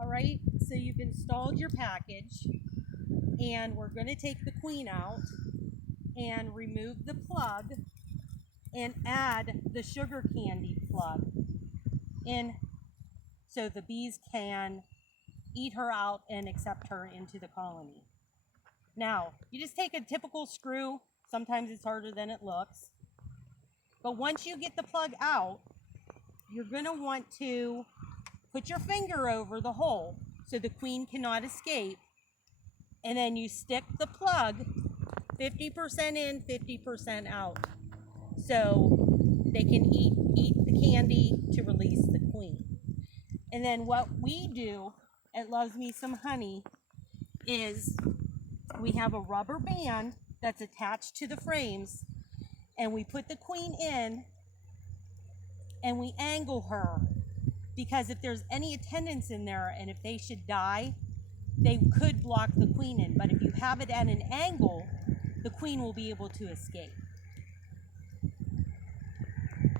All right, so you've installed your package, and we're going to take the queen out and remove the plug and add the sugar candy plug in so the bees can eat her out and accept her into the colony. Now, you just take a typical screw. Sometimes it's harder than it looks. But once you get the plug out, you're going to want to put your finger over the hole so the queen cannot escape. And then you stick the plug 50% in, 50% out. So they can eat the candy to release the queen. And then what we do at Loves Me Some Honey is we have a rubber band that's attached to the frames, and we put the queen in and we angle her, because if there's any attendants in there and if they should die, they could block the queen in. But if you have it at an angle, the queen will be able to escape.